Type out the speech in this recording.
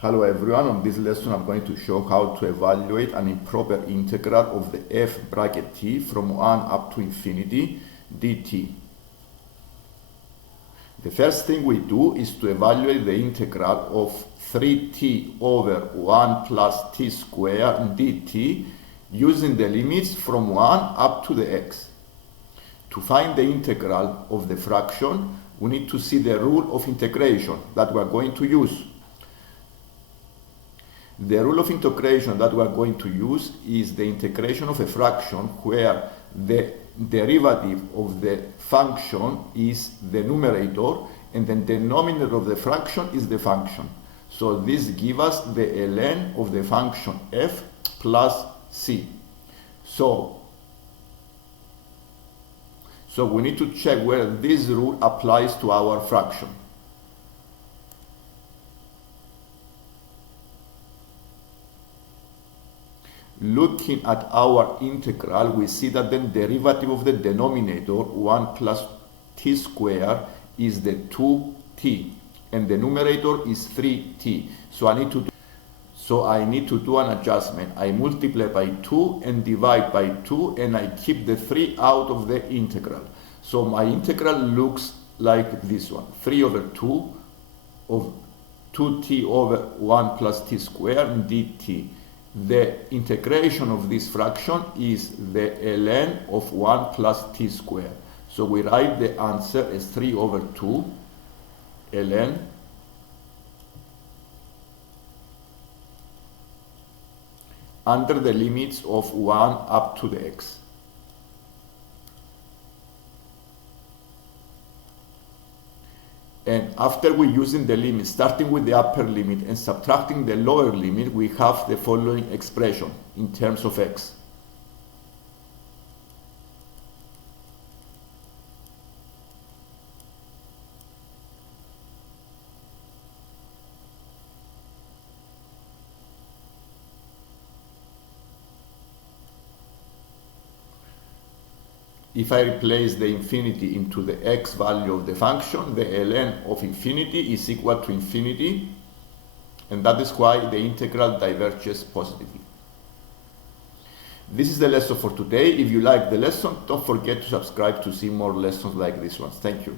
Hello everyone, on this lesson I'm going to show how to evaluate an improper integral of the f bracket t from 1 up to infinity dt. The first thing we do is to evaluate the integral of 3t over 1 plus t squared dt using the limits from 1 up to the x. To find the integral of the fraction, we need to see the rule of integration that we are going to use. The rule of integration that we are going to use is the integration of a fraction where the derivative of the function is the numerator and the denominator of the fraction is the function. So this gives us the ln of the function f plus c. So we need to check whether this rule applies to our fraction. Looking at our integral, we see that the derivative of the denominator, 1 plus t squared, is the 2t, and the numerator is 3t. So I need to do an adjustment. I multiply by 2 and divide by 2, and I keep the 3 out of the integral. So my integral looks like this one, 3 over 2 of 2t over 1 plus t squared dt. The integration of this fraction is the ln of 1 plus t squared. So we write the answer as 3 over 2 ln under the limits of 1 up to the x. And after we're using the limit, starting with the upper limit and subtracting the lower limit, we have the following expression in terms of x. If I replace the infinity into the x value of the function, the ln of infinity is equal to infinity, and that is why the integral diverges positively. This is the lesson for today. If you like the lesson, don't forget to subscribe to see more lessons like this one. Thank you.